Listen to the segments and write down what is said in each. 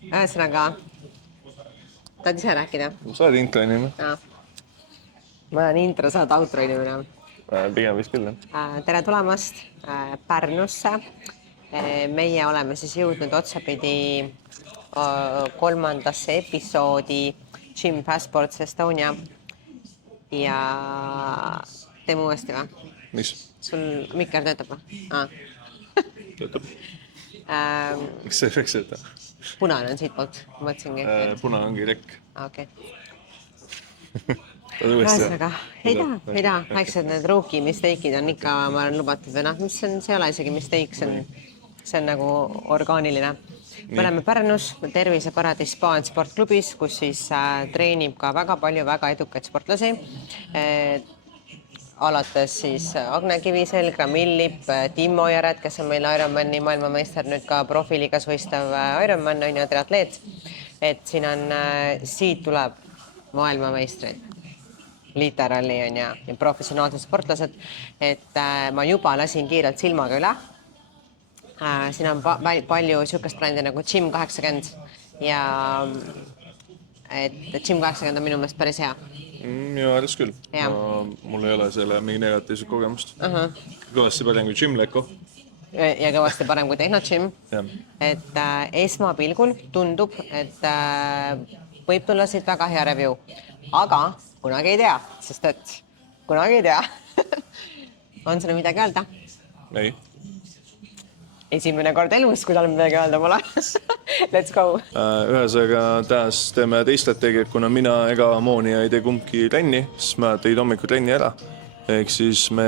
Ühesõnaga, tahad ise rääkida? Sa oled intro inimene. Ma olen intro, sa oled outro inimene. Pigem vist küll, Tere tulemast Pärnusse. Meie oleme siis jõudnud otsapidi kolmandasse episoodi Gym Passports Estonia. Ja teeme uuesti või? Mis? Sul mikker töötab või? Töötab. Miks see peaks töötab? Punane on siit poolt, mõtlesingi. Punane ongi rekk. Okei. Ühesõnaga, ei taha. Eks need rookie mistake'id on ikka, ma olen lubatud või noh, see ei ole isegi mistake, see on nagu orgaaniline. Me oleme Pärnus Terviseparadi Spa & Sportklubis, kus siis treenib ka väga palju väga edukaid sportlasi. Alates siis Agne Kiviselg, Millip, Timo Järet, kes on meil Ironmani maailmameister, nüüd ka profiliigas võistlev Ironman on ju triatleet. Et siin on, siit tuleb maailmameistrid, literally on ja professionaalsed sportlased. Et ma juba lasin kiirelt silmaga üle. Siin on palju sükast brändi nagu Gym 80 ja et Gym 80 on minu meelest päris hea. Minu arvest küll. Mul ei ole selle mingi negatiivset kogemust. Kõvasti parem kui Gym Leko. Ja kõvasti parem kui Tehnogym. Et esmapilgul tundub, et võib tulla siit väga hea review. Aga kunagi ei tea, sest et kunagi ei tea. On sulle midagi öelda? Ei. Esimene kord elus, kui tal on midagi öelda pole. Let's go. Ühesõnaga tähes teeme teist strateegiat, kuna mina ega Mooni ei tee kumbki trenni, siis ma teid hommikul trenni ära. Ehk siis me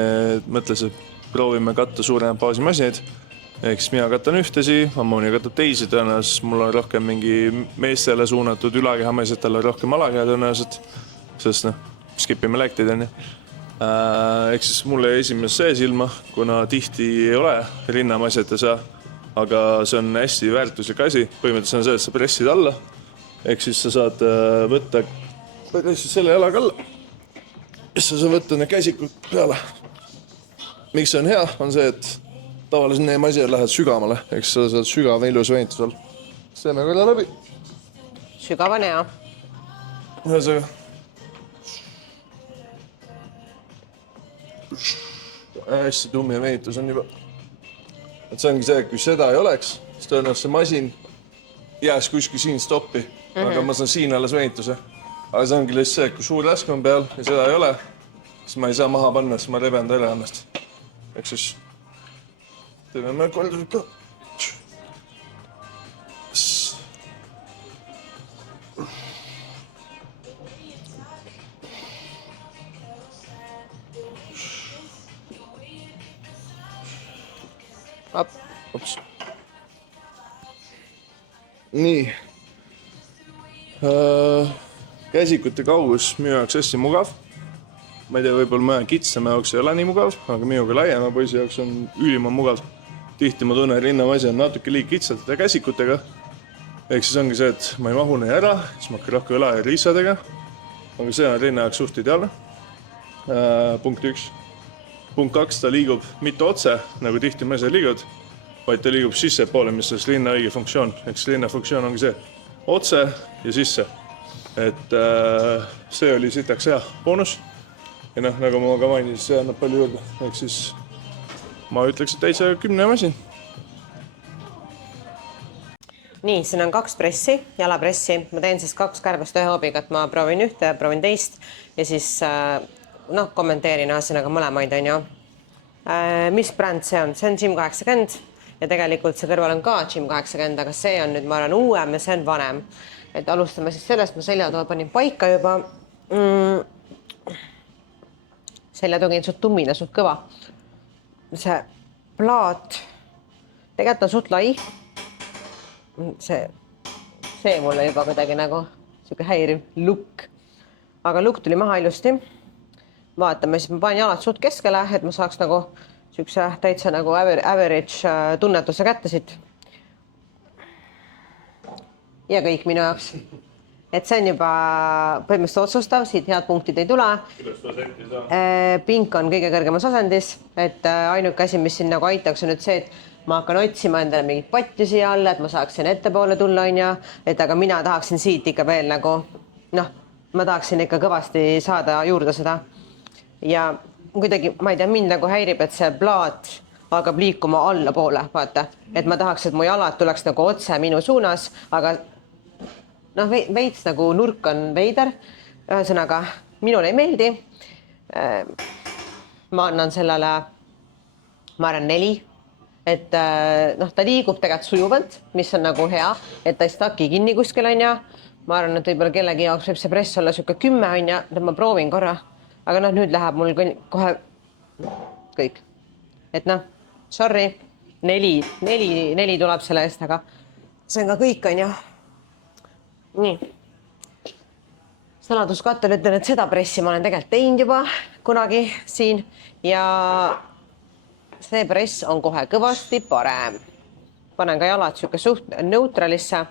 mõtles, et proovime katta suuremad baasimasinaid. Ehk siis mina kattan ühtesi, Mooni katab teisi tõenäoliselt. Mul on rohkem mingi meestele suunatud ülakehamesetele rohkem alakeha tõenäoliselt, sest skipime läktid on. Ehk siis mulle esimeses see silma, kuna tihti ei ole rinnamasid ja aga see on hästi väärtuslik asi. Põhimõtteliselt on see, et sa pressid alla. Ehk siis sa saad võtta selle jalaga alla. Ja sa saad võtta need käsikud peale. Miks see on hea, on see, et tavaliselt need masjad lähed sügavale. Ehk siis sa saad sügava ilus väintus all. Seeme korda läbi. Sügav on hea. Ühesõnaga. Hästi tummi väinitus on juba. Et see ongi see, et kui seda ei oleks, siis tõenäoliselt see masin jääs kuskil siin stoppi, aga ma saan siin alles väinituse. Aga see ongi lihtsalt see, et kui suur lask on peal ja seda ei ole, siis ma ei saa maha panna, siis ma rebenda üle ennast. Ehk siis teeme me koldused ka. Ops. Nii. Käsikute kaugus minu jaoks hästi mugav. Ma ei tea, võib-olla mõne kitsama jaoks ei ole nii mugav, aga minuga laiema poisi jaoks on ülima mugav. Tihti ma tunnen rinnamasi on natuke liig kitsalt käsikutega. Ehk siis ongi see, et ma ei mahu neid ära, siis ma hakkan rohkem õla ja riisadega. Aga see on rinna jaoks suht ideaalne. Punkt 1. Punkt 2, ta liigub mitte otse, nagu tihti meesed liiguvad, vaid ta liigub sisse poole, mis on linna õige funktsioon. Eks linna funktsioon ongi see otse ja sisse. Et see oli sitaks hea boonus. Ja nagu ma ka mainin, see annab palju juurde. Ehk siis ma ütleks, et täitsa 10 masin. Nii, siin on 2 pressi, jalapressi. Ma teen siis 2 kärbest ühe hoobiga, et ma proovin ühte ja proovin teist. Ja siis kommenteerin ühesõnaga mõlemaid on ju. Mis bränd see on? See on Gym 80 ja tegelikult see kõrval on ka Gym 80, aga see on nüüd, ma arvan, uuem ja see on vanem. Et alustame siis sellest, ma seljatool panin paika juba. Seljatugi on suht tummine, suht kõva. See plaat tegelikult on suht lai. See mulle juba kuidagi nagu siuke häiriv look. Aga look tuli maha ilusti. Vaatame, siis ma panen jalad suht keskele, et ma saaks nagu siukse täitsa nagu average tunnetuse kätte siit. Ja kõik minu jaoks. Et see on juba põhimõtteliselt otsustav, siit head punktid ei tule. Pink on kõige kõrgemas asendis, et ainuke asi, mis siin nagu aitaks on nüüd see, et ma hakkan otsima endale mingit patju siia alla, et ma saaksin ettepoole tulla, on ju, et aga mina tahaksin siit ikka veel nagu, noh, ma tahaksin ikka kõvasti saada juurde seda. Ja kuidagi, ma ei tea, mind nagu häirib, et see plaat hakkab liikuma allapoole, vaata, et ma tahaks, et mu jalad tuleks nagu otse minu suunas, aga noh, veits nagu nurk on veider. Ühesõnaga, minule ei meeldi. Ma annan sellele, ma arvan 4, et noh, ta liigub tegelikult sujuvalt, mis on nagu hea, et ta ei staki kinni kuskil, on ju. Ma arvan, et võib-olla kellegi jaoks võib see press olla siuke 10, on ju, et ma proovin korra, aga noh, nüüd läheb mul kohe kõik. Et noh, sorry, 4 tuleb selle eest, aga see on ka kõik, on ju. Nii. Saladuskattel ütlen, et seda pressi ma olen tegelikult teinud juba kunagi siin ja see press on kohe kõvasti parem. Panen ka jalad siuke suht neutralisse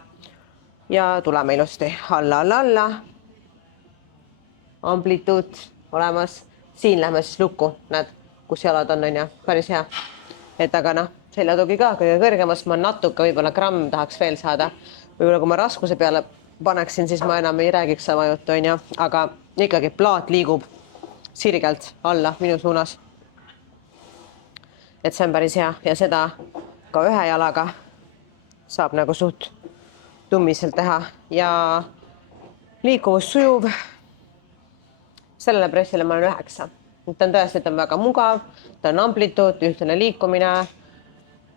ja tuleme ilusti alla. Amplituud olemas. Siin lähme siis lukku, näed, kus jalad on ju, päris hea. Et aga noh, seljatugi ka kõige kõrgemas, ma natuke võib-olla gramm tahaks veel saada. Võib-olla kui ma raskuse peale paneksin, siis ma enam ei räägiks sama juttu, on ju, aga ikkagi plaat liigub sirgelt alla minu suunas. Et see on päris hea ja seda ka ühe jalaga saab nagu suht tummiselt teha ja liikuvus sujuv. Sellele pressile ma olen 9. Ta on tõesti, ta on väga mugav, ta on amplituud, ühtne liikumine.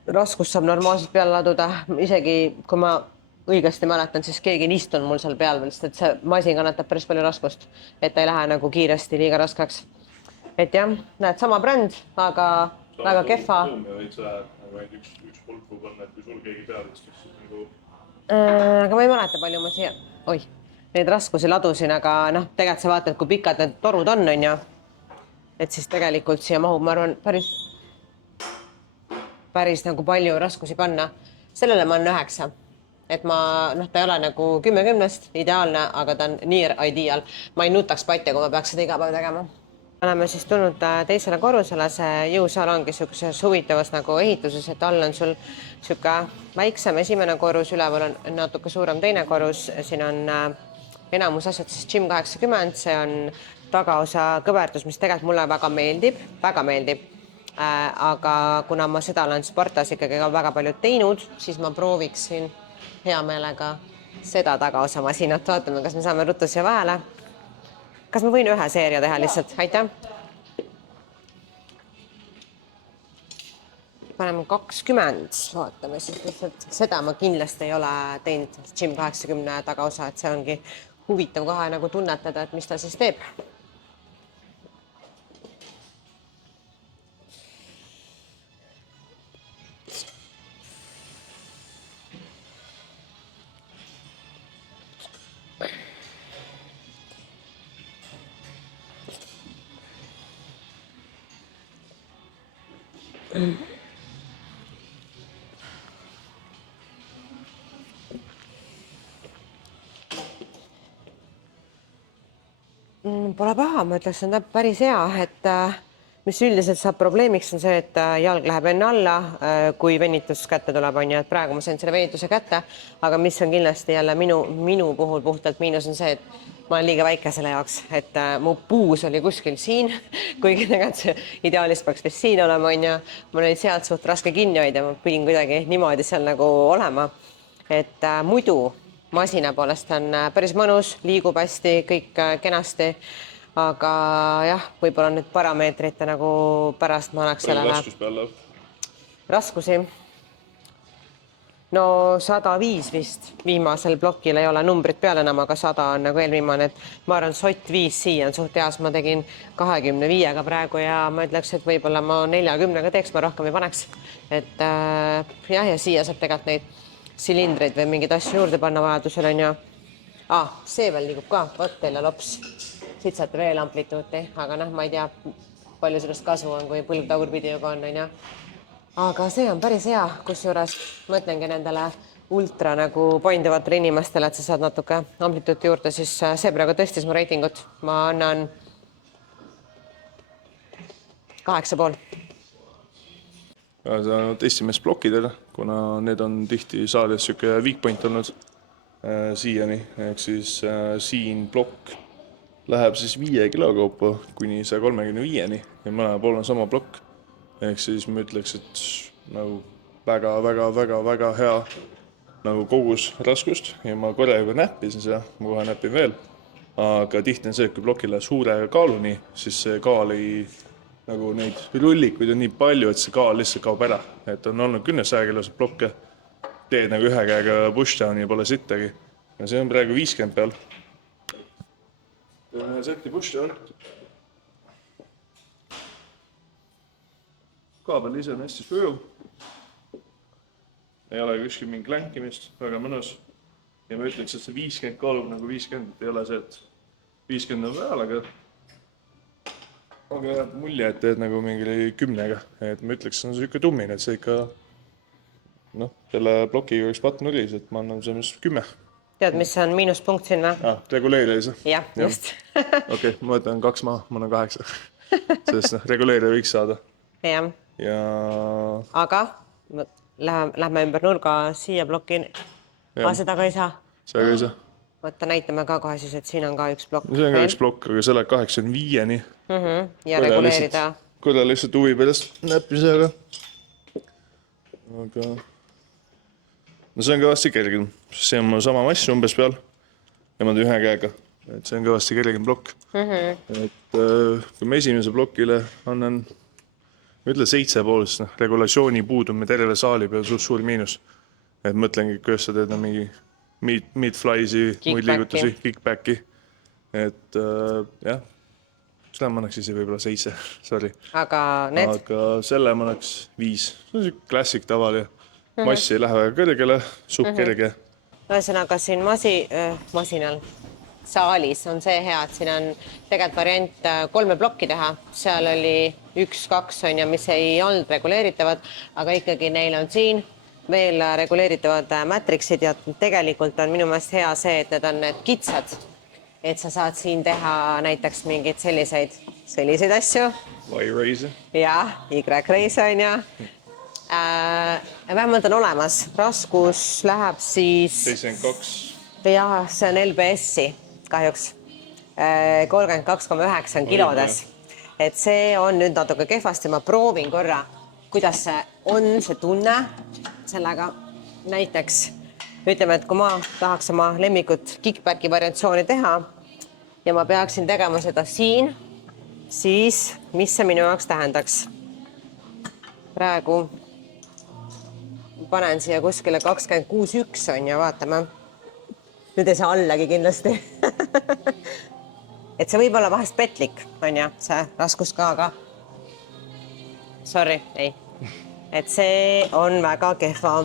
Raskus saab normaalselt peale laduda, isegi kui ma õigesti mäletan, siis keegi on istunud mul seal peal veel, sest et see masin kannatab päris palju raskust, et ta ei lähe nagu kiiresti liiga raskeks. Et jah, näed, sama bränd, aga väga kehva. Aga ma ei mäleta palju ma siia, neid raskusi ladusin, aga noh, tegelikult sa vaatad, kui pikad need torud on ju. Et siis tegelikult siia mahub, ma arvan, päris nagu palju raskusi panna. Sellele ma olen 9. Et ma, noh, ta ei ole nagu 10-10 ideaalne, aga ta on near ideal. Ma ei nutaks patja, kui ma peaks seda iga päev tegema. Oleme siis tulnud teisele korrusele, see jõusaal ongi sellises huvitavas nagu ehituses, et all on sul siuke väiksem esimene korrus, üleval on natuke suurem teine korrus. Siin on enamus asjad siis Gym 80, see on tagaosa kõverdus, mis tegelikult mulle väga meeldib. Aga kuna ma seda olen Spartas ikkagi ka väga palju teinud, siis ma prooviksin hea meelega seda tagaosa masinat. Vaatame, kas me saame ruttu siia vahele. Kas ma võin ühe seeria teha lihtsalt? Aitäh. Paneme 20. Vaatame siis lihtsalt. Seda ma kindlasti ei ole teinud Gym 80 tagaosa, et see ongi huvitav kohe nagu tunnetada, et mis ta siis teeb. Pole paha, ma ütleks, see on päris hea, et mis üldiselt saab probleemiks on see, et jalg läheb enne alla, kui venitus kätte tuleb, on ju, et praegu ma sain selle venituse kätte, aga mis on kindlasti jälle minu puhul puhtalt miinus on see, et ma olen liiga väike selle jaoks, et mu puus oli kuskil siin, kuigi tegelikult see ideaalist peaks vist siin olema, on ju, mul oli sealt suht raske kinni hoida, ma pidin kuidagi niimoodi seal nagu olema, et muidu masina poolest on päris mõnus, liigub hästi, kõik kenasti, aga jah, võib-olla nüüd parameetrite nagu pärast ma oleks sellele raskusi. No 105 vist, viimasel plokil ei ole numbrit peal enam, aga 100 on nagu eelviimane, et ma arvan, sott 5 siia on suht heas, ma tegin 25-ga praegu ja ma ütleks, et võib-olla ma 40-ga teeks, ma rohkem ei paneks. Et jah, ja siia saab tegelikult neid silindreid või mingeid asju juurde panna vajadusel, on ju. See veel liigub ka, võt teile lops. Siit saate veel amplituuti, aga noh, ma ei tea, palju sellest kasu on, kui põlv tagurpidi juba on, ju. Aga see on päris hea, kusjuures mõtlengi nendele ultra nagu painduvatele inimestele, et sa saad natuke amplituuti juurde, siis see praegu tõstis mu reitingut. Ma annan 8,5. testimisplokidel, kuna need on tihti saades siuke weak point olnud siiani, ehk siis siin plokk läheb siis 5 kilo kaupa kuni 135-ni ja mõlema pool on sama plokk. Ehk siis ma ütleks, et nagu väga hea nagu kogus raskust ja ma korra juba näppisin seda, ma kohe näppin veel. Aga tihti on see, et kui plokile suure kaaluni, siis see kaal ei, nagu neid rullikuid on nii palju, et see kaal lihtsalt kaob ära. Et on olnud 10-100 kilosed plokke, teed nagu ühe käega pushdowni ja pole sittagi. Ja see on praegu 50 peal. Teeme ühe seti pushdown. Kaabel ise on hästi sujuv. Ei ole kuskil mingi länkimist, väga mõnus. Ja ma ütleks, et see 50 kaalub nagu 50, ei ole see, et 50 on peal, aga jääb mulje, et teed nagu mingi 10-ga. Et ma ütleks, see on siuke tummine, et see ikka, selle plokiga üks patt nullis, et ma annan sellest 10. Tead, mis on miinuspunkt siin või? Reguleerija see? Jah, just. Okei, ma võtan 2 maha, ma annan 8. Sest reguleerija võiks saada. Jah. Ja... Aga lähme ümber nurga siia plokki. Seda ka ei saa? Seda ka ei saa. Võtta näitame ka kohe siis, et siin on ka üks plokk. See on ka üks plokk, aga see läheb 85-ni. Ja reguleerida. Korra lihtsalt huvi pärast näppisega. Aga... No see on kõvasti kergem. See on mul sama mass umbes peal. Ja ma teen ühe käega. Et see on kõvasti kergem plokk. Et kui ma esimese plokile annan, ma ütlen 7,5, sest regulatsiooni puudumine terve saali peal suur miinus. Et mõtlengi, kuidas sa teed mingi mid-flysi, muid liigutusi, kickbacki. Et jah, seda ma annaks ise võib-olla 7, sorry. Aga selle ma annaks 5. See on siuke klassik tavali. Massi ei lähe väga kõrgele, suht kerge. Ühesõnaga siin masinal saalis on see hea, et siin on tegelikult variant 3 plokki teha. Seal oli 1-2 mis ei olnud reguleeritavad, aga ikkagi neil on siin veel reguleeritavad matrixid ja tegelikult on minu meelest hea see, et need on need kitsad. Et sa saad siin teha näiteks mingeid selliseid asju. Y-raise. Ja, Y-raise on ja. Vähemalt on olemas. Raskus läheb siis... 72. Jah, see on LBS-i kahjuks. 32,9 kilodes. Et see on nüüd natuke kehvasti. Ma proovin korra, kuidas see tunne sellega. Näiteks ütleme, et kui ma tahaks oma lemmikut kickbacki variantsiooni teha ja ma peaksin tegema seda siin, siis mis see minu jaoks tähendaks? Praegu panen siia kuskile 26,1 on ja vaatame. Nüüd ei saa allagi kindlasti. Et see võib olla vahest petlik, on ja, see raskus ka. Sorry, ei. Et see on väga kehva.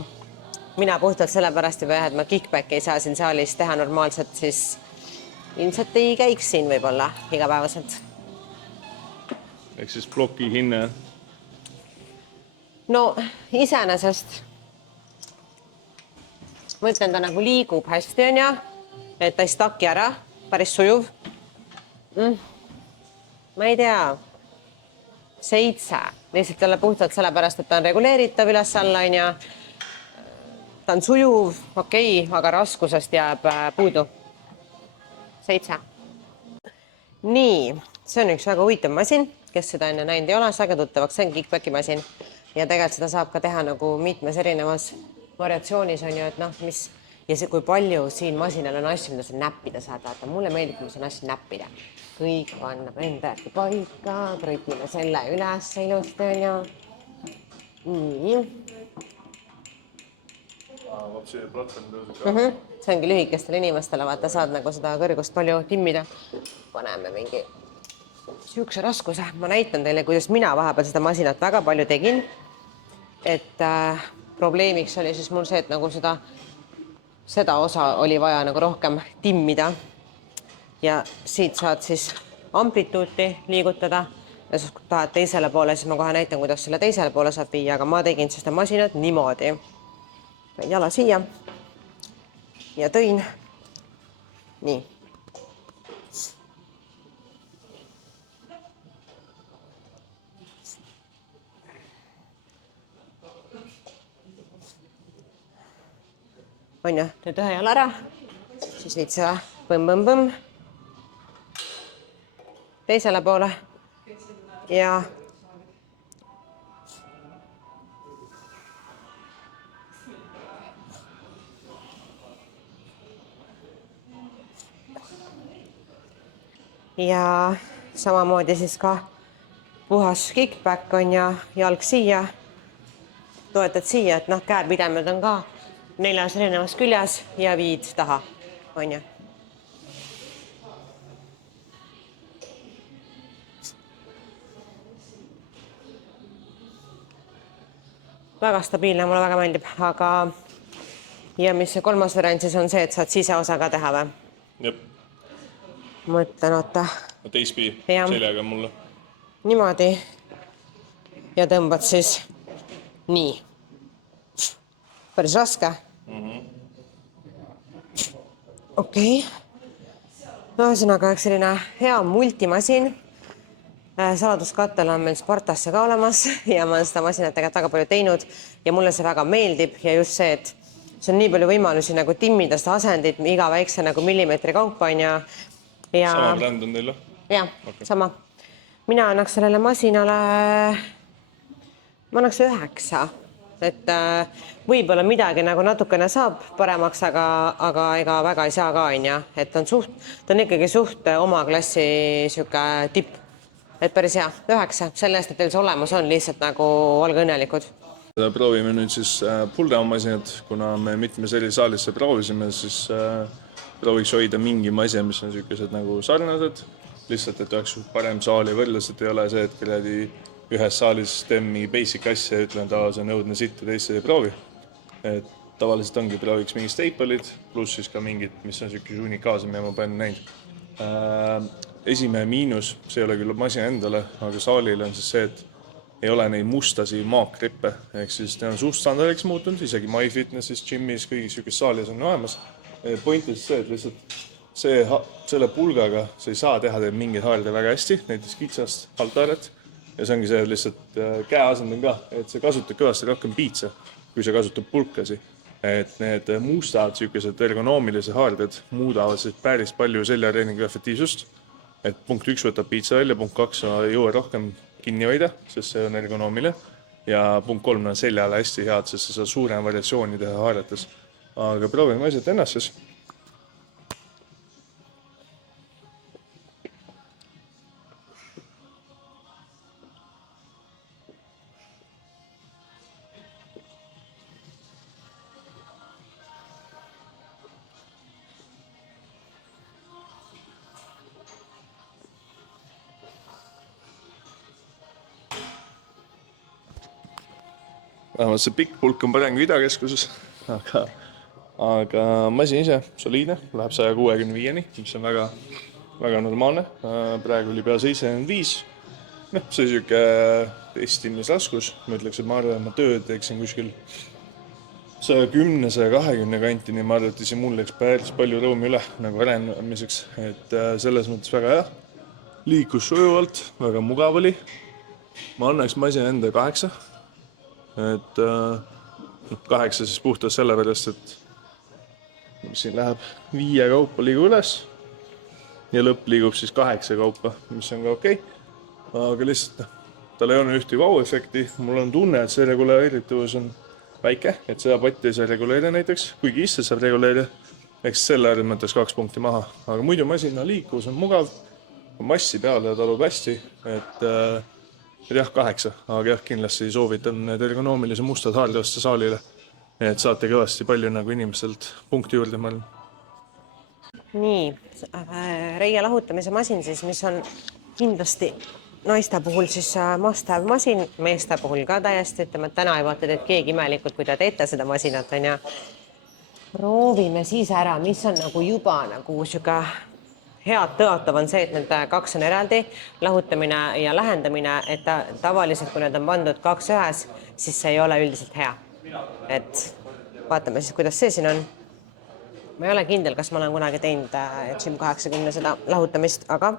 Mina puhtalt sellepärast juba, et ma kickbacki ei saa siin saalis teha normaalselt, siis ilmselt ei käiks siin võib-olla igapäevaselt. Ehk siis ploki hinne? No iseenesest ma ütlen, ta nagu liigub hästi, on ja, et ta ei staki ära, päris sujuv. Ma ei tea, 7, lihtsalt jälle puhtalt sellepärast, et ta on reguleeritav üles-alla, on ja. Ta on sujuv, okei, aga raskusest jääb puudu. 7. Nii, see on üks väga huvitav masin, kes seda enne näinud ei ole, saage tuttavaks, see on kickbacki masin. Ja tegelikult seda saab ka teha nagu mitmes erinevas variatsioonis on ju, et mis ja see, kui palju siin masinal on asju, mida sa näppida saad. Vaata, mulle meeldib, kui ma saan asju näppida. Kõik annab enda paika, krõtime selle üles ilusti on ju. Nii. See ongi lühikestele inimestele, vaata, saad nagu seda kõrgust palju timmida. Paneme mingi siukse raskuse. Ma näitan teile, kuidas mina vahepeal seda masinat väga palju tegin. Et probleemiks oli siis mul see, et nagu seda osa oli vaja nagu rohkem timmida. Ja siit saad siis amplituuti liigutada. Ja siis kui tahad teisele poole, siis ma kohe näitan, kuidas selle teisele poole saab viia. Aga ma tegin seda masinat niimoodi. Jala siia. Ja tõin. Nii. on ju, teed ühe jala ära, siis viid seda põmm-põmm-põmm teisele poole ja samamoodi siis ka puhas kickback on ja jalg siia, toetad siia, et noh, käepidemed on ka 4 erinevas küljes ja viid taha, on ju. Väga stabiilne, mulle väga meeldib, aga ja mis see kolmas variant siis on see, et saad siseosa ka teha või? Jep. Mõtlen, oota. Teispi seljaga mulle. Niimoodi. Ja tõmbad siis nii. Päris raske. Okei. No ühesõnaga, üks selline hea multimasin. Saladuskattel on meil Spartasse ka olemas ja ma olen seda masinat tegelikult väga palju teinud ja mulle see väga meeldib ja just see, et see on nii palju võimalusi nagu timmida seda asendit iga väikse nagu millimeetri kaupa on ja sama bränd on teil? Jah, sama. Mina annaks sellele masinale, ma annaks 9, et võib-olla midagi nagu natukene saab paremaks, aga ega väga ei saa ka, on ja, et ta on ikkagi suht oma klassi siuke tipp. Et päris hea, 9, selle eest, et teil see olemas on, lihtsalt nagu olge õnnelikud. Proovime nüüd siis pulldown-masinat, kuna me mitmes eri saalisse proovisime, siis prooviks hoida mingi masin, mis on sellised nagu sarnased, lihtsalt, et oleks parem saali võrdes, et ei ole see, et kellegi ühes saalis teen mingi basic asja ja ütlen, et see on õudne sitt ja teised ei proovi. Et tavaliselt ongi prooviks mingid staple'id, pluss siis ka mingid, mis on sellised unikaalsem ja ma pean näinud. Esimene miinus, see ei ole küll masin endale, aga saalil on siis see, et ei ole neid mustasi maakrippe, ehk siis need on suht standardiks muutunud, isegi MyFitnessis, gymis, kõigis sellised saalis on olemas. Point on see, et lihtsalt selle pulgaga sa ei saa teha teil mingeid haarde väga hästi, näiteks kitsast haltaaret. Ja see ongi see lihtsalt käeasend on ka, et sa kasutad kõvasti rohkem piitsa, kui sa kasutad pulkasi. Et need mustad sellised ergonoomilise haarded muudavad siis päris palju seljatreeningu efektiivsust. Et punkt 1 võtab piitsa välja, punkt 2 ei jõua rohkem kinni hoida, sest see on ergonoomiline. Ja punkt 3 on seljale hästi head, sest sa saad suurem variatsiooni teha haarjates. Aga proovime asjad ennast siis. Vähemalt see pikk pulk on parem kui idakeskuses, aga masin ise soliidne, läheb 165-ni, mis on väga normaalne. Praegu oli pea 75. See on selline testimisraskus. Ma ütleks, et ma arvan, et ma tööd teeksin kuskil 110-120 kanti, nii ma arvan, et mul läks päris palju rõumi üle nagu arenemiseks. Et selles mõttes väga hea. Liikus sujuvalt, väga mugav oli. Ma annaks masin enda 8. Et 8 siis puhtalt sellepärast, et siin läheb 5 kaupa liigu üles ja lõpp liigub siis 8 kaupa, mis on ka okei. Aga lihtsalt tal ei ole ühte vau-efekti. Mul on tunne, et see reguleeritavus on väike, et seda patti ei saa reguleerida näiteks, kuigi isse saab reguleerida. Eks selle arv mõttes 2 punkti maha. Aga muidu masina liikuvus on mugav, massi peale ja talub hästi, et jah, 8, aga jah, kindlasti soovitan need ergonoomilise mustad haarde osta saalile, et saate kõvasti palju nagu inimestelt punkti juurde mõelda. Nii, reia lahutamise masin siis, mis on kindlasti naiste puhul siis must-have masin, meeste puhul ka täiesti, ütleme, et täna ei vaata teed keegi imelikult, kui te teete seda masinat, on ja proovime siis ära, mis on nagu juba nagu siuke head tõotav on see, et need 2 on eraldi, lahutamine ja lähendamine, et tavaliselt, kui need on pandud 2 ühes, siis see ei ole üldiselt hea. Et vaatame siis, kuidas see siin on. Ma ei ole kindel, kas ma olen kunagi teinud Gym 80 seda lahutamist, aga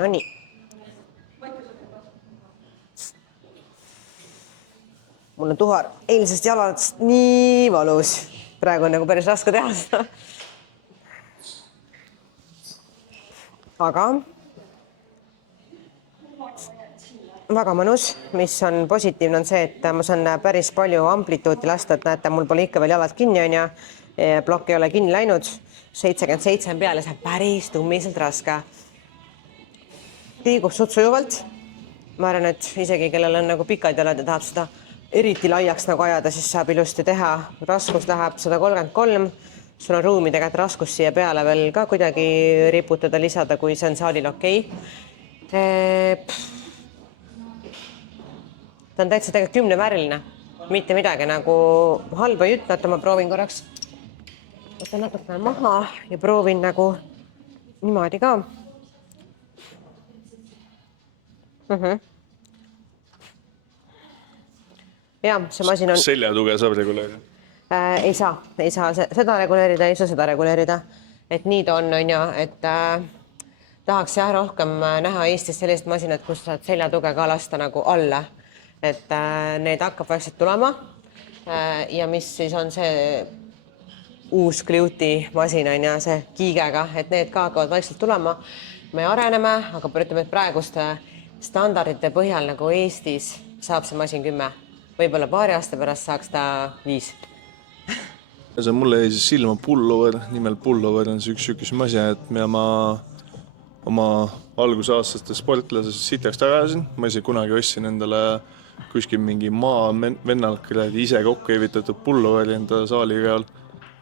no nii. Mul on tuhar eilsest jalast nii valus. praegu on nagu päris raske teha seda. Aga väga mõnus, mis on positiivne on see, et ma saan päris palju amplituudi lasta, et näete, mul pole ikka veel jalad kinni on ja plokk ei ole kinni läinud. 77 on peale, see on päris tummiselt raske. Liigub suht sujuvalt. Ma arvan, et isegi kellel on nagu pikad jalad ja tahab seda eriti laiaks nagu ajada, siis saab ilusti teha. Raskus läheb 133. Sul on ruumi tegelikult raskus siia peale veel ka kuidagi riputada, lisada, kui see on saalil okei. Ta on täitsa tegelikult 10-vääriline. Mitte midagi nagu halba ei ütleta, ma proovin korraks. Võtan natukene maha ja proovin nagu niimoodi ka. Ja, see masin on... Seljatuge saab reguleerida? Ei saa seda reguleerida, ei saa seda reguleerida. Et nii ta on ja, et tahaks jah rohkem näha Eestis sellist masinat, kus saad seljatuge ka lasta nagu alla. Et need hakkab vaikselt tulema ja mis siis on see uus Kliuti masin on ja see kiigega, et need ka hakkavad vaikselt tulema. Me areneme, aga ütleme, et praeguste standardite põhjal nagu Eestis saab see masin 10. Võib-olla paari aasta pärast saaks ta 5. See mulle jäi siis silma pullover, nimelt pullover on see üks masin, et mida ma oma algusaastaste sportlases sitaks tagasin. Ma ise kunagi ostsin endale kuskil mingi vennal ise kokku evitatud pulloveri enda saali peal.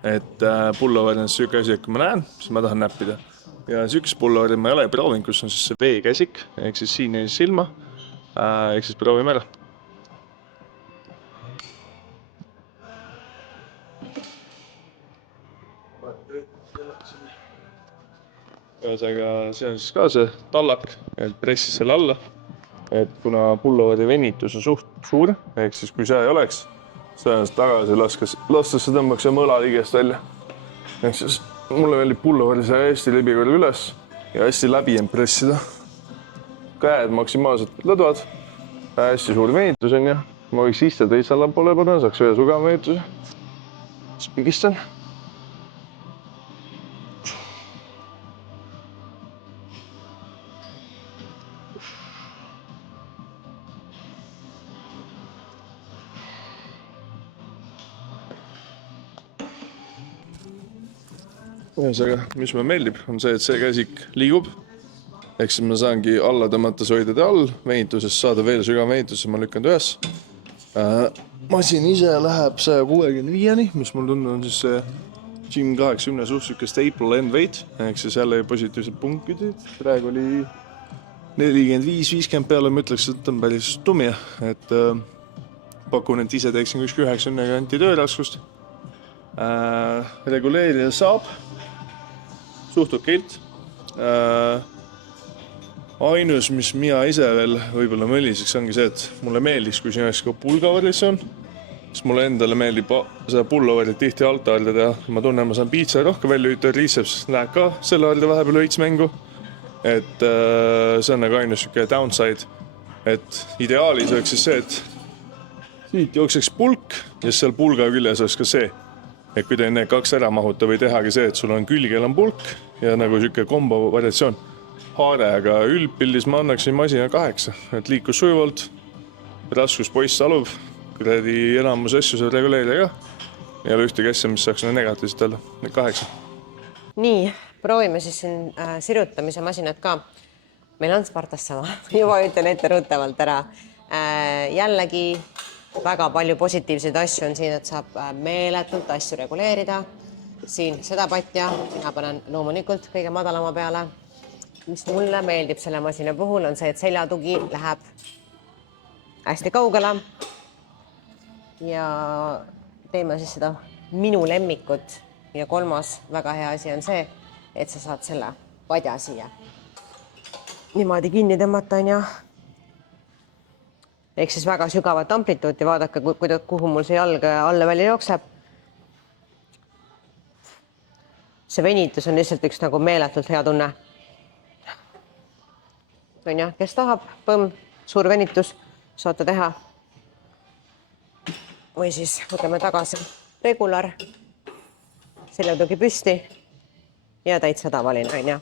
Et pullover on see asi, et kui ma näen, siis ma tahan näppida. Ja see pulloveri ma ei ole proovinud, kus on siis see veekäsik, ehk siis siin jäi silma, ehk siis proovime ära. Ühesõnaga, see on siis ka see tallak, et pressis selle alla. Et kuna pulloveri venitus on suht suur, ehk siis kui see ei oleks, tõenäoliselt tagasi lastes see tõmbaks ja mõla ligest välja. Ehk siis mulle meeldib pulloveri see hästi libikord üles ja hästi läbi pressida. Käed maksimaalselt lõdvad, hästi suur venitus on ja ma võiks iste teise allapoole panna, saaks ühe sugava venituse. Siis pigistan. Ühesõnaga, mis mulle meeldib, on see, et see käsik liigub. Ehk siis ma saangi alla tõmmata soidade all, venitusest saada veel sügav venitus, ma lükkand ühes. Masin ise läheb 165-ni, mis mul tundub on siis see Gym 80 suhtsuke staple end weight, ehk siis jälle positiivsed punktid. Praegu oli 45-50 peale, ma ütleks, et on päris tumia, et pakun, et ise teeksin kuskil 90 kanti tööraskust. Reguleerida saab suht okeilt. Ainus, mis mina ise veel võib-olla mõliseks ongi see, et mulle meeldiks, kui siin oleks ka pulgavariatsioon, siis mulle endale meeldib seda pulloverit tihti alta alda teha. Ma tunnen, ma saan piitsa rohkem välja ütelda, riiceps läheb ka selle alda vahepeal õits mängu. Et see on nagu ainus downside. Et ideaalis oleks siis see, et siit jookseks pulk ja seal pulga küljes oleks ka see. Et kui te need kaks ära mahuta või tehagi see, et sul on külgel on pulk ja nagu siuke kombo variatsioon haare, aga üldpildis ma annaksin masina 8, et liikus sujuvalt, raskus poiss salub, kuradi enamus asju saab reguleerida ka. Ei ole ühtegi asja, mis saaks negatiivselt olla, 8. Nii, proovime siis siin sirutamise masinat ka. Meil on Spartas sama, juba ütlen ette ruttavalt ära. Jällegi väga palju positiivseid asju on siin, et saab meeletult asju reguleerida. Siin seda patja, mina panen loomulikult kõige madalama peale. Mis mulle meeldib selle masina puhul on see, et seljatugi läheb hästi kaugele. Ja teeme siis seda minu lemmikut. Ja kolmas väga hea asi on see, et sa saad selle padja siia niimoodi kinni tõmmata on ja ehk siis väga sügavat amplituuti, vaadake, kuhu mul see jalg alla välja jookseb. See venitus on lihtsalt üks nagu meeletult hea tunne. On ja, kes tahab, põmm, suur venitus, saate teha. Või siis võtame tagasi regular seljatugi püsti ja täitsa tavaline, on ju.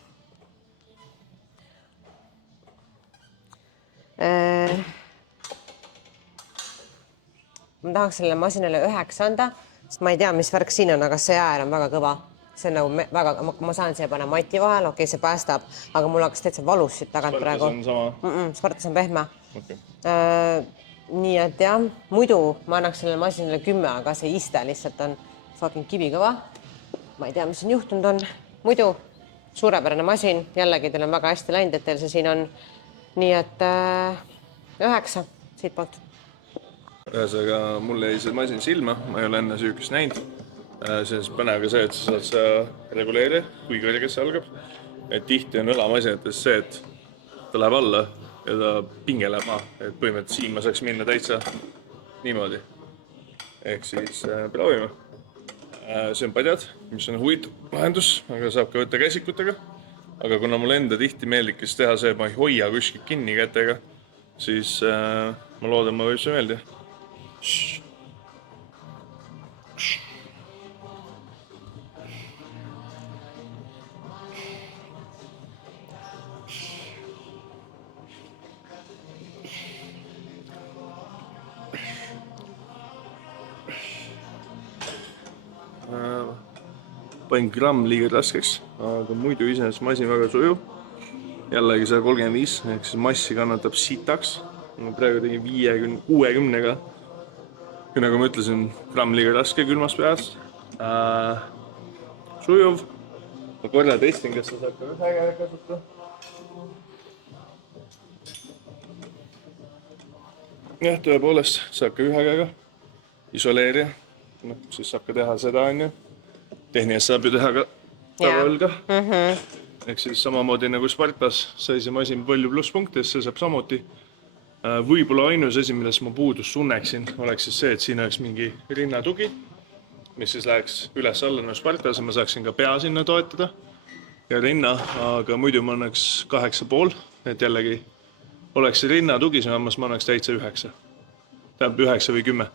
Ma tahaks sellele masinale 9 anda, sest ma ei tea, mis värk siin on, aga see äär on väga kõva. See on nagu väga, ma saan siia panna mati vahel, okei, see päästab, aga mul hakkas täitsa valus siit tagant praegu. Spartas on sama? Spartas on pehme. Okay. Nii et jah, muidu ma annaks sellele masinale 10, aga see iste lihtsalt on fucking kivikõva. Ma ei tea, mis siin juhtunud on. Muidu suurepärane masin, jällegi teil on väga hästi läinud, et teil see siin on. Nii et 9 siit poolt. Ühesõnaga, mulle jäi see masin silma, ma ei ole enne süükest näinud. See on põnev ka see, et sa saad seda reguleerida, kui kõrge see algab. Et tihti on õlamasinates see, et ta läheb alla ja ta pinge läheb maa. Et põhimõtteliselt siin ma saaks minna täitsa niimoodi. Ehk siis proovime. See on padjad, mis on huvitav lahendus, aga saab ka võtta käsikutega. Aga kuna mulle enda tihti meeldikis teha see, et ma ei hoia kuskilt kinni kätega, siis ma loodan, ma võib see meeldi. Panin gramm liiga raskeks, aga muidu iseenesest masin väga sujuv. Jällegi 135, ehk siis massi kannatab sitaks. Ma praegu tegin 60-ga. Kui nagu ma ütlesin, gramm liiga raske külmas peas. Sujuv. Ma korra testin, kas sa saab ka ühe käe kasutada. Jah, tõepoolest saab ka ühe käega isoleerida. No, siis saab ka teha seda, on ju. Tehniliselt saab ju teha ka tagaõlga. Ehk siis samamoodi nagu Spartas sai see masin palju plusspunkte, see saab samuti. Võib-olla ainus asi, millest ma puudust tunneksin, oleks siis see, et siin oleks mingi rinnatugi, mis siis läheks üles-alla nagu Spartas ja ma saaksin ka pea sinna toetada ja rinna, aga muidu ma annaks 8,5, et jällegi oleks see rinnatugi, siis ma annaks täitsa 9. Tähendab 9 või 10.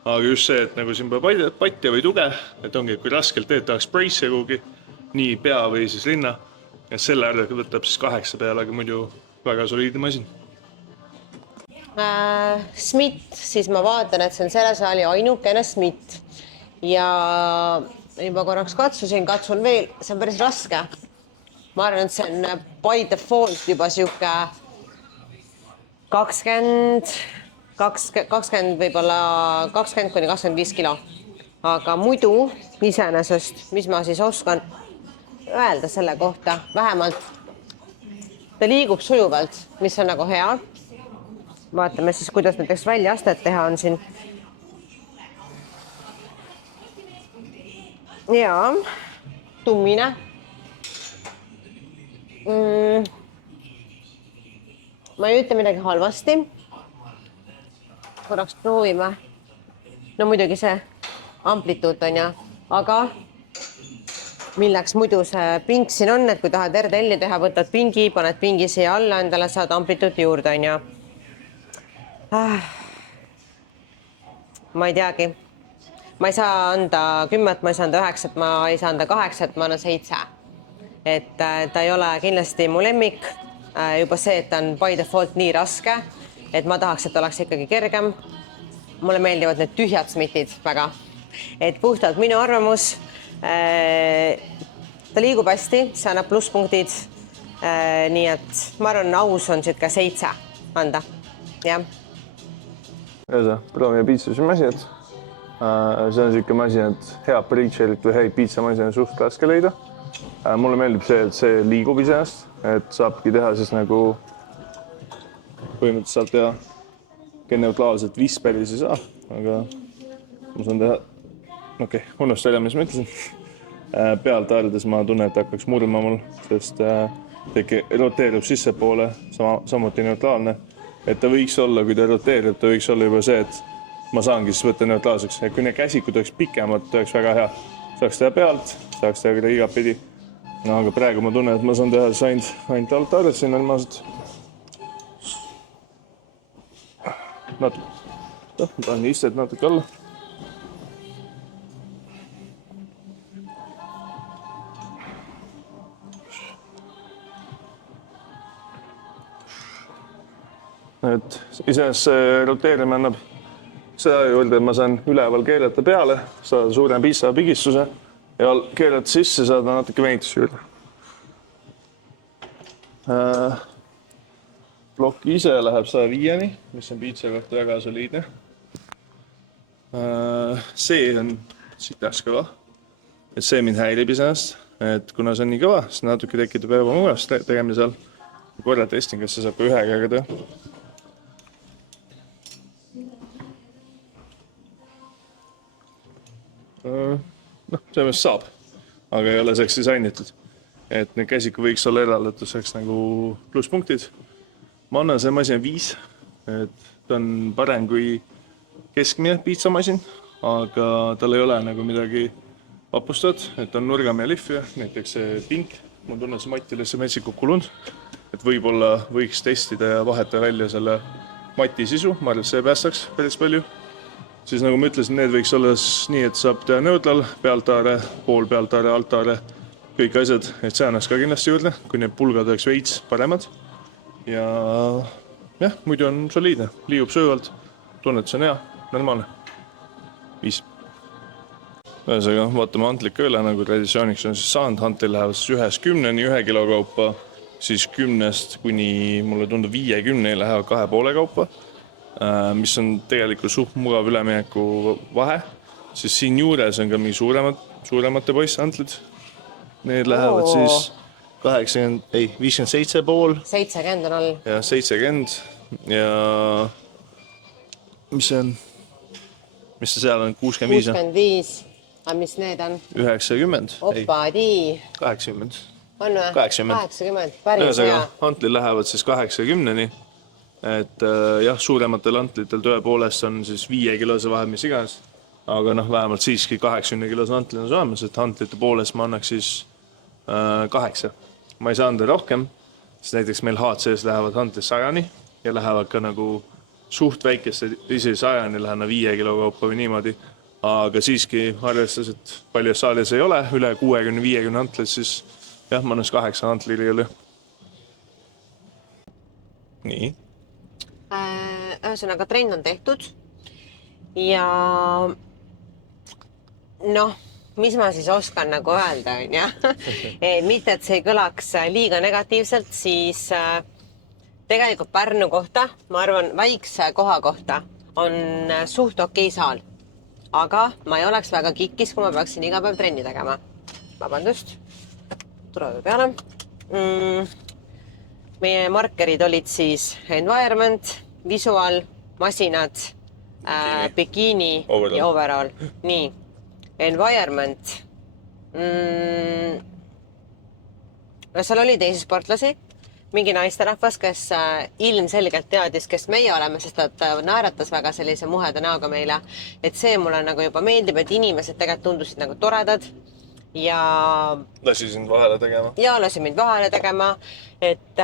Aga just see, et nagu siin pole patja või tuge, et ongi, kui raskelt teed, tahaks brace'i kuhugi, nii pea või siis rinna. Ja selle äärde võtab siis 8 peale, aga muidu väga soliidne masin. Smith, siis ma vaatan, et see on selle saali ainukene Smith. Ja juba korraks katsun veel, see on päris raske. Ma arvan, et see on by default juba siuke 20 võib-olla 20–25 kilo. Aga muidu iseenesest, mis ma siis oskan öelda selle kohta, vähemalt ta liigub sujuvalt, mis on nagu hea. Vaatame siis, kuidas näiteks väljaastet teha on siin. Ja, tummine. Ma ei ütle midagi halvasti. Korraks proovime. No muidugi see amplituud on ja, aga milleks muidu see ping siin on, et kui tahad RDL-i teha, võtad pingi, paned pingi siia alla, endale saad amplituudi juurde on ja. Ma ei teagi. Ma ei saa anda 10, ma ei saa anda 9, ma ei saa anda 8, ma annan 7. Et ta ei ole kindlasti mu lemmik. Juba see, et ta on by default nii raske, et ma tahaks, et oleks ikkagi kergem. Mulle meeldivad need tühjad Smithid väga. Et puhtalt minu arvamus, ta liigub hästi, see annab plusspunktid. Nii et ma arvan, aus on siuke 7 anda. Jah. Proovime piitsamasinaid. See on siuke masin, et hea preacherit või häid piitsamasina suht raske leida. Mulle meeldib see, et see liigub iseenesest, et saabki teha siis nagu põhimõtteliselt saab teha neutraalselt visperis ei saa, aga ma saan teha, okei, unust välja, mis ma ütlesin. Pealt haardes ma tunnen, et hakkaks murma mul, sest roteerub sissepoole, samuti neutraalne. Et ta võiks olla, kui ta roteerib, ta võiks olla juba see, et ma saangi siis võtta neutraalseks. Et kui need käsikud oleks pikemad, ta oleks väga hea. Saaks teha pealt, saaks teha ka igat pidi. No, aga praegu ma tunnen, et ma saan teha ainult alt haardes siin normaalselt. Natuke. Ma tahan istet natuke alla. et iseenesest see roteerimine annab seda juurde, et ma saan üleval keerata peale, saada suurem piisava pigistuse ja keerata sisse, saada natuke venitust juurde. Plokk ise läheb 105-ni, mis on piitsa kohta väga soliidne. See on sitaks kõva, et see mind häirib iseenesest, et kuna see on nii kõva, siis natuke tekitab ebamugavust tegemine seal. Korra testin, kas see saab ka ühe käega teha. Noh, selles saab, aga ei ole selleks disainitud. Et need käsiku võiks olla eraldatuseks nagu plusspunktid. Ma annan see masin 5, et ta on parem kui keskmine piitsamasin, aga tal ei ole nagu midagi vapustat, et on nurgamehe lihvija, näiteks see pink. Ma tunnen see mati lihtsalt metsik kukulunud, et võib-olla võiks testida ja vahetada välja selle mati sisu, ma arvan, et see päästaks päris palju. Siis nagu ma ütlesin, need võiks olla nii, et saab teha nõudlal, pealtaare, pool pealtaare, altaare, kõik asjad, et see annaks ka kindlasti juurde, kui need pulgad oleks veits paremad. Ja jah, muidu on soliidne, liigub söövalt, tunnetus on hea, normaalne. 5. Ühesõnaga, vaatame hantlit ka üle, nagu traditsiooniks on siis saanud. Hantlil lähevad siis 1-10-ni 1 kilo kaupa, siis 10-st kuni mulle tundub 50-ni lähevad 2,5 kaupa. Mis on tegelikult suht mugav ülemineku vahe, siis siin juures on ka mingi suuremate poissantlid. Need lähevad siis 57,5. 70 on all. Ja 70 ja mis see seal on? 65? 65. Aga mis need on? 90. Opadii. 80. On või? 80. Päris hea. Hantlil lähevad siis 80-ni. Et jah, suurematel hantlitel tõepoolest on siis 5 kilose vahe, mis iganes. Aga vähemalt siiski 80 kilose hantlid on saamas, et hantlite poolest ma annaks siis 8. Ma ei saa anda rohkem, sest näiteks meil HC-s lähevad hantlid 100-ni ja lähevad ka nagu suht väikeste, ise 100-ni läheb 5 kilo kaupa või niimoodi. Aga siiski arvestas, et palju saalis ei ole, üle 60-50 hantlit, siis jah, ma annaks 8 hantlile küll. Nii. Ühesõnaga, trenn on tehtud ja noh, mis ma siis oskan nagu öelda, on ja? Mitte, et see ei kõlaks liiga negatiivselt, siis tegelikult Pärnu kohta, ma arvan, väikse koha kohta on suht okei saal. Aga ma ei oleks väga kikkis, kui ma peaksin iga päev trenni tegema. Vabandust, tuleb peale. Meie markerid olid siis environment, visual, masinad, bikini ja overall. Nii, environment. Seal oli teisi sportlasi, mingi naisterahvas, kes ilmselgelt teadis, kes meie oleme, sest ta naeratas väga sellise muheda näoga meile. Et see mulle nagu juba meeldib, et inimesed tegelikult tundusid nagu toredad. Ja lasi sind vahele tegema. Ja lasi mind vahele tegema, et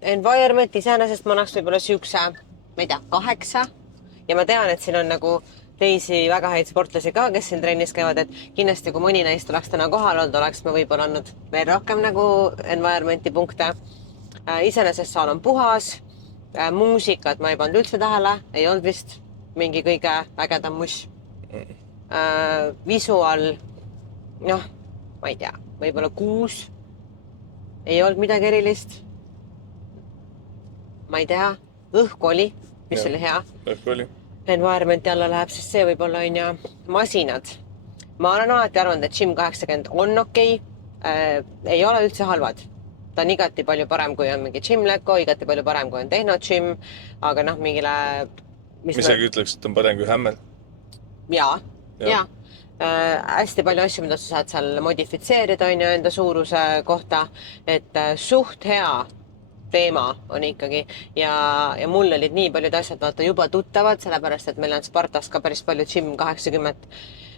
environment iseenesest ma annaks võib-olla siukse, ma ei tea, 8. Ja ma tean, et siin on nagu teisi väga häid sportlasi ka, kes siin trennis käivad, et kindlasti kui mõni neist oleks täna kohal olnud, oleks me võib-olla andnud veel rohkem nagu environmenti punkte. Iseenesest saal on puhas, muusikat ma ei pannud üldse tähele, ei olnud vist mingi kõige ägedam muss. Visual, noh, ma ei tea, võib-olla 6. Ei olnud midagi erilist. Ma ei tea, õhku oli, mis oli hea. Õhku oli. Environmenti alla läheb, sest see võib-olla on ja masinad. Ma olen alati arvanud, et Gym 80 on okei. Ei ole üldse halvad. Ta on igati palju parem, kui on mingi Gym Leko, igati palju parem, kui on Tehno Gym, aga mingile... Mis isegi ütleks, et on parem kui Hämmel? Jaa. Hästi palju asju, mida sa saad seal modifitseerida on ju enda suuruse kohta, et suht hea teema on ikkagi ja mul olid nii paljud asjad vaata juba tuttavad, sellepärast, et meil on Spartas ka päris palju Gym 80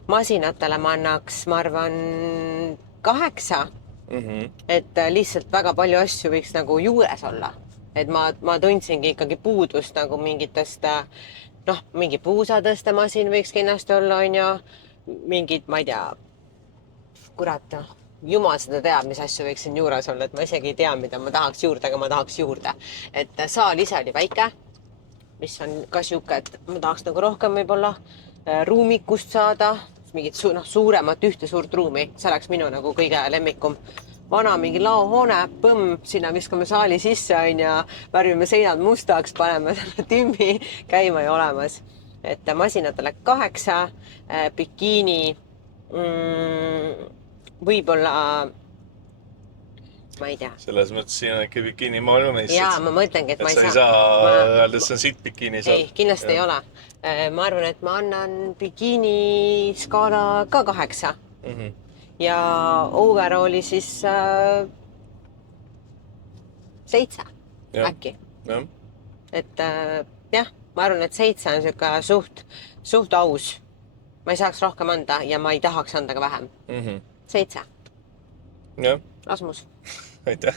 masinatele ma annaks, ma arvan, 8. Et lihtsalt väga palju asju võiks nagu juures olla. Et ma tundsingi ikkagi puudust nagu mingitest, mingi puusatõste masin võiks kindlasti olla, on ju, mingid, ma ei tea, kurat, jumal seda teab, mis asju võiks siin juures olla, et ma isegi ei tea, mida ma tahaks juurde, aga ma tahaks juurde. Et saal ise oli väike, mis on ka sihuke, et ma tahaks nagu rohkem võib-olla ruumikust saada, mingit suuremat ühte suurt ruumi, see oleks minu nagu kõige lemmikum. Vana mingi laohoone, põmm, sinna viskame saali sisse on ja värvime seinad mustaks, paneme selle tümmi käima ja olemas. Et masinatele 8, bikiini võib-olla, ma ei tea. Selles mõttes siin on ikka bikiini maailmameistrid. Jaa, ma mõtlengi, et ma ei saa öelda, et see on siit bikiini saab. Ei, kindlasti ei ole. Ma arvan, et ma annan bikiini skaala ka 8. Ja overalli siis 7 äkki. Et jah, ma arvan, et 7 on siuke suht aus. Ma ei saaks rohkem anda ja ma ei tahaks anda ka vähem. 7. Jah. Rasmus. Aitäh.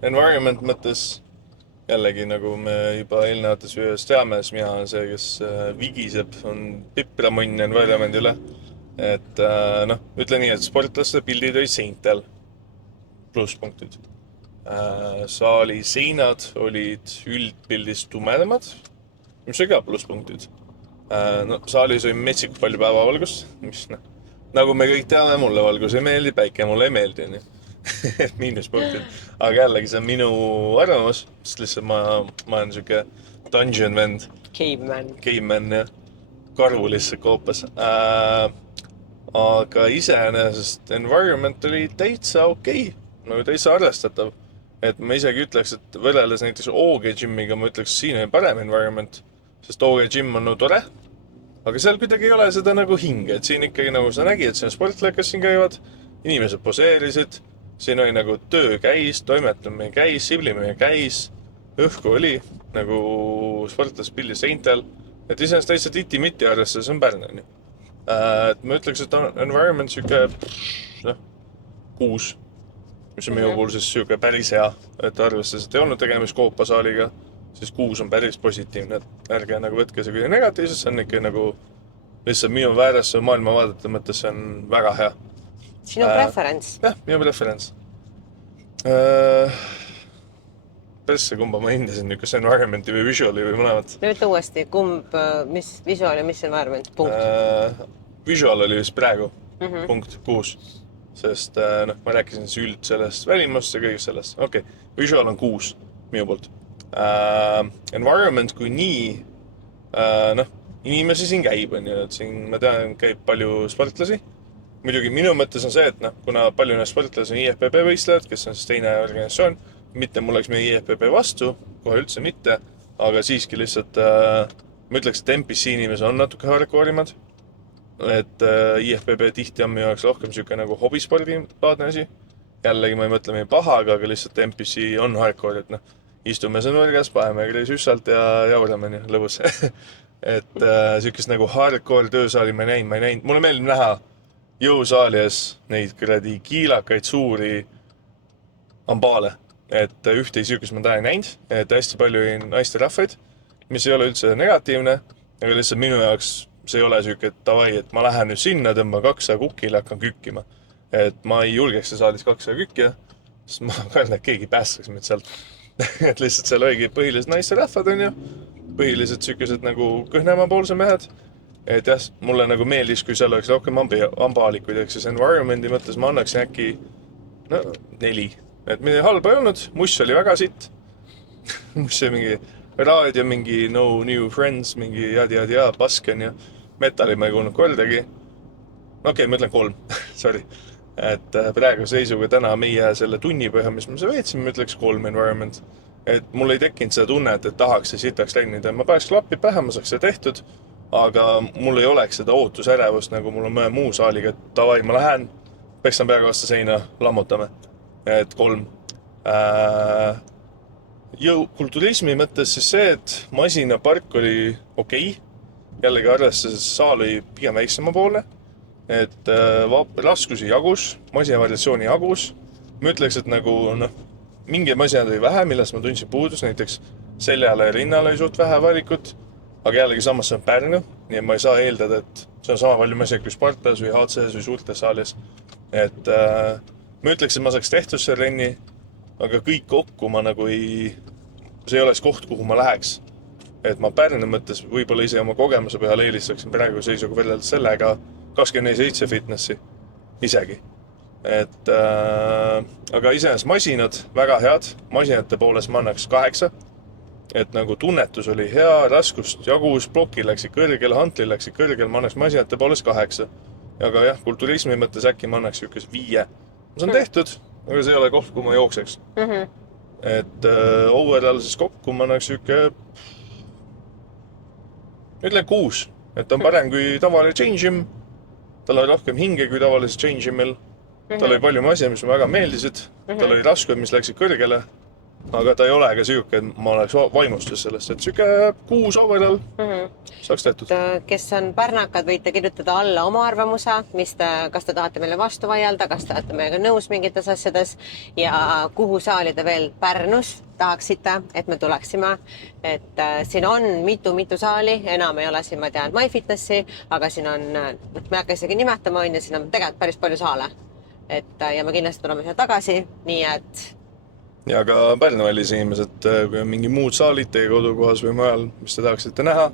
Environment mõttes jällegi, nagu me juba eelnevates videos teame, siis mina on see, kes vigiseb, on pipramunn environmendi üle. Et ütle nii, et sportlaste pildid olid seintel. Plusspunktid. Saali seinad olid üldpildis tumedamad, mis oli ka plusspunktid. Saalis oli metsikult palju päevavalgust, mis nagu me kõik teame, mulle valgus ei meeldi, päike mulle ei meeldi. Miinuspunktid. Aga jällegi see on minu arvamus, sest lihtsalt ma olen siuke dungeon vend. Caveman, jah. Karu lihtsalt koopas. Aga iseenesest environment oli täitsa okei. Nagu täitsa arvestatav. Et ma isegi ütleks, et võrreldes näiteks OG Gymiga, ma ütleks, siin on parem environment. Sest OG Gym on tore. Aga seal kuidagi ei ole seda nagu hinge. Et siin ikkagi nagu sa nägi, et siin on sportlejad, kes siin käivad. Inimesed poseerisid. Siin oli nagu töö käis, toimetamine käis, siblimine käis. Õhku oli nagu sportlas pildi seintel. Et iseenesest täitsa titi-miti arvestades on Pärn. Et ma ütleks, et environment siuke 6. Mis on minu puhul siis siuke päris hea. Et arvestades, et ei olnud tegemist koopasaaliga. Siis 6 on päris positiivne. Et ärge nagu võtke see kuidagi negatiivselt. See on ikka nagu lihtsalt minu vääresse maailmavaadete mõttes see on väga hea. Sinu preferents? Jah, minu preferents. Persse kumba ma hindasin nüüd, kas environmenti või visuali või mõlemat. Ütle uuesti, kumb, mis visual ja mis environment? Punkt. Visual oli vist praegu. Punkt 6. Sest ma rääkisin üld sellest välimust ja kõigest sellest. Okei, visual on 6 minu poolt. Environment kui nii, inimesi siin käib, on ju, et siin ma tean, käib palju sportlasi. Muidugi minu mõttes on see, et kuna palju neist sportlasi on IFBB võistlejad, kes on siis teine organisatsioon, mitte mul oleks meie IFBB vastu, kohe üldse mitte, aga siiski lihtsalt ma ütleks, et NPC inimesed on natuke hardcore'imad, et IFBB tihti on minu jaoks rohkem siuke nagu hobispordi laadne asi. Jällegi ma ei mõtle meie pahaga, aga lihtsalt NPC on hardcore, et istume see nurgas, paneme kreis üssalt ja jaurame nii lõbus. Et siukest nagu hardcore töösaali ma ei näinud. Mulle meeldib näha jõusaali ees neid kuradi kiilakaid suuri ambaale. Et ühte siukest ma täna ei näinud, et hästi palju naiste rahvaid, mis ei ole üldse negatiivne, aga lihtsalt minu jaoks see ei ole siuke, et davai, et ma lähen nüüd sinna, tõmba 200 kukkile, hakkan kükkima. Et ma ei julgeks see saalis 200 kükkida, sest ma kardan, et keegi päästaks meid sealt. Et lihtsalt seal oligi põhilised naiste rahvad on ju, põhilised siukesed nagu kõhnemapoolse mehed. Et jah, mulle nagu meeldis, kui seal oleks rohkem ambaalikuid, ehk siis environmendi mõttes ma annaksin äkki 4. Et midagi halba ei olnud, muss oli väga sitt. Muss oli mingi raadio, mingi no new friends, mingi ja pask on ju. Metali ma ei kuulnud kordagi. Okei, ma ütlen 3, sorry. Et praegu seisuga täna meie selle tunni põhja, mis me see veetsime, ma ütleks 3 environment. Et mul ei tekkinud seda tunnet, et tahaks ja siit peaks läinud. Ma pääks klappi pähe, ma saaks seda tehtud, aga mul ei oleks seda ootusärevust, nagu mul on mõne muu saaliga, et davai, ma lähen, peksan peaga vastu seina, lammutame. Et 3. Kulturismi mõttes siis see, et masinapark oli okei. Jällegi arvestades saal oli pigem väiksema poole. Et raskusi jagus, masinavariatsiooni jagus. Ma ütleks, et nagu mingi masinad oli vähe, millest ma tundsin puudus, näiteks seljale ja rinnale oli suht vähe valikut, aga jällegi samas see on Pärnu, nii et ma ei saa eeldada, et see on sama palju masinad kui Spartas või HCS või suurtes saalis. Et ma ütleks, et ma saaks tehtud see renni, aga kõik kokku ma nagu ei see ei oleks koht, kuhu ma läheks. Et ma Pärnu mõttes võib-olla ise oma kogemuse peal eelistaksin praegu seisuga võrreldes sellega 24/7 fitnessi isegi. Aga iseenesest masinad väga head, masinate poolest ma annaks 8. Et nagu tunnetus oli hea, raskust jagus, ploki läksid kõrgel, hantli läksid kõrgel, ma annaks masinate poolest 8. Aga jah, kulturismi mõttes äkki ma annaks ükes 5. See on tehtud, aga see ei ole koht, kuhu ma jookseks. Et overall siis kokku ma annaks ütlen 6. Et on parem kui tavaline change gym. Tal oli rohkem hinge kui tavalises change gymil. Tal oli palju asja, mis mulle väga meeldisid. Tal oli raskud, mis läksid kõrgele. Aga ta ei ole ka siuke, et ma oleks vaimustus sellest. Et siuke 6 overall saaks tehtud. Kes on pärnakad, võite kirjutada alla oma arvamuse, kas te tahate meile vastu vaielda, kas te tahate meiega nõus mingites asjades ja kuhu saali te veel Pärnus tahaksite, et me tuleksime. Et siin on mitu saali, enam ei ole siin, ma tean, MyFitnessi, aga siin on, me hakka isegi nimetama, siin on tegelikult päris palju saale. Ja me kindlasti tuleme siia tagasi, nii et... Ja ka Pärnu välis inimesed, kui on mingi muud saalid teie kodukohas või mujal, mis te tahaksite näha,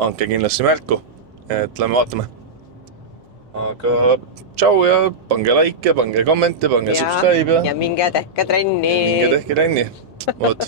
andke kindlasti märku, et lähme vaatame. Aga tšau ja pange like, pange kommente, pange subscribe ja minge tehke trenni. Minge tehke trenni. Vot.